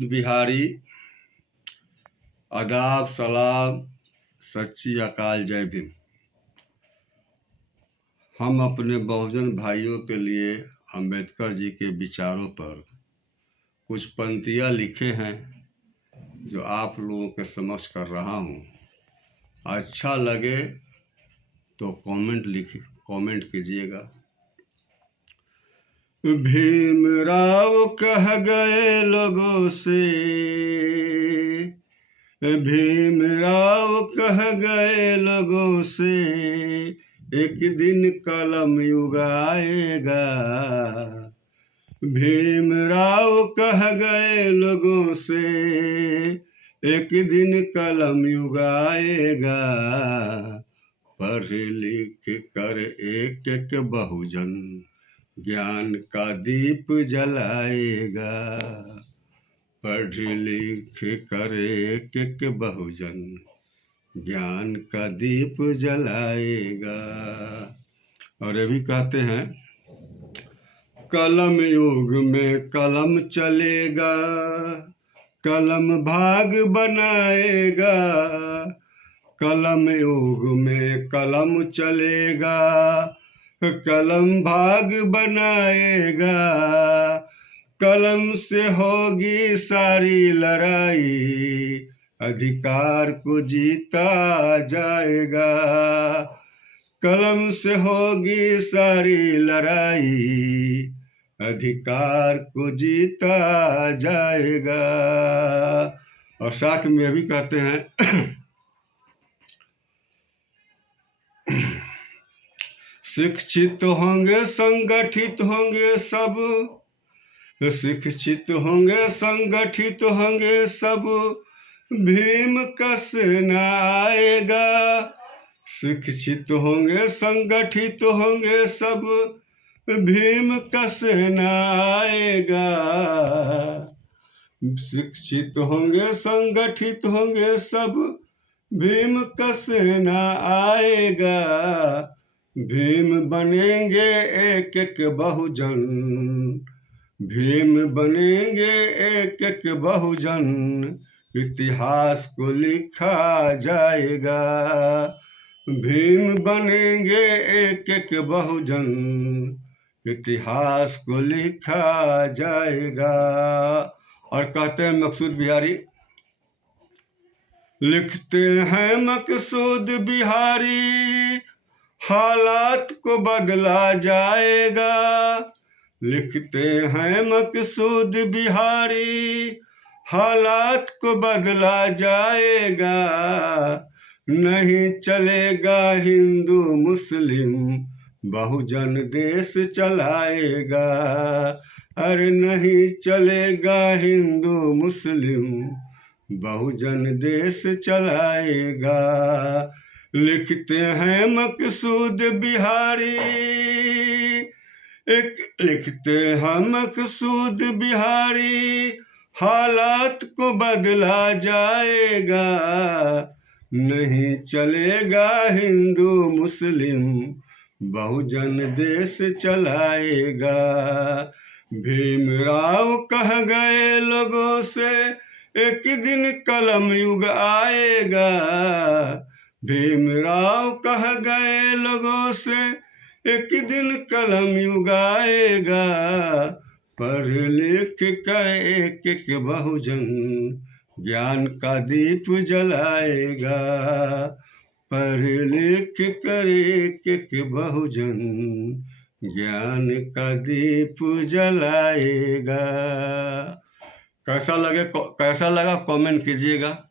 बिहारी। आदाब, सलाम, सच्ची अकाल, जय भीम। हम अपने बहुजन भाइयों के लिए अंबेडकर जी के विचारों पर कुछ पंक्तियाँ लिखे हैं जो आप लोगों के समक्ष कर रहा हूँ। अच्छा लगे तो कमेंट कीजिएगा। भीमराव कह गए लोगों से, भीमराव कह गए लोगों से, एक दिन कलम युग आएगा। भीमराव कह गए लोगों से, एक दिन कलम युग आएगा। पढ़ लिख कर एक एक बहुजन ज्ञान का दीप जलाएगा। पढ़ लिख कर एक एक बहुजन ज्ञान का दीप जलाएगा। और ये भी कहते हैं, कलम युग में कलम चलेगा, कलम भाग बनाएगा। कलम युग में कलम चलेगा, कलम भाग बनाएगा। कलम से होगी सारी लड़ाई, अधिकार को जीता जाएगा। कलम से होगी सारी लड़ाई, अधिकार को जीता जाएगा। और साथ में ये भी कहते हैं, शिक्षित होंगे संगठित होंगे सब, शिक्षित होंगे संगठित होंगे सब, भीम कस न आएगा। शिक्षित होंगे संगठित होंगे सब, भीम कस न आएगा। शिक्षित होंगे संगठित होंगे सब, भीम कस न आएगा। भीम बनेंगे एक एक बहुजन, भीम बनेंगे एक एक बहुजन, इतिहास को लिखा जाएगा। भीम बनेंगे एक एक बहुजन, इतिहास को लिखा जाएगा। और कहते हैं मकसूद बिहारी, लिखते हैं मकसूद बिहारी, हालात को बदला जाएगा। लिखते हैं मकसूद बिहारी, हालात को बदला जाएगा। नहीं चलेगा हिंदू मुस्लिम, बहुजन देश चलाएगा। अरे नहीं चलेगा हिंदू मुस्लिम, बहुजन देश चलाएगा। लिखते हैं मकसूद बिहारी, लिखते हैं मकसूद बिहारी, हालात को बदला जाएगा। नहीं चलेगा हिंदू मुस्लिम, बहुजन देश चलाएगा। भीमराव कह गए लोगों से, एक दिन कलम युग आएगा। भीमराव कह गए लोगों से, एक दिन कलम युग आएगा। पढ़ लिख कर एक एक बहुजन ज्ञान का दीप जलाएगा। पढ़ लिख कर एक एक बहुजन ज्ञान का दीप जलाएगा। कैसा लगा कमेंट कीजिएगा।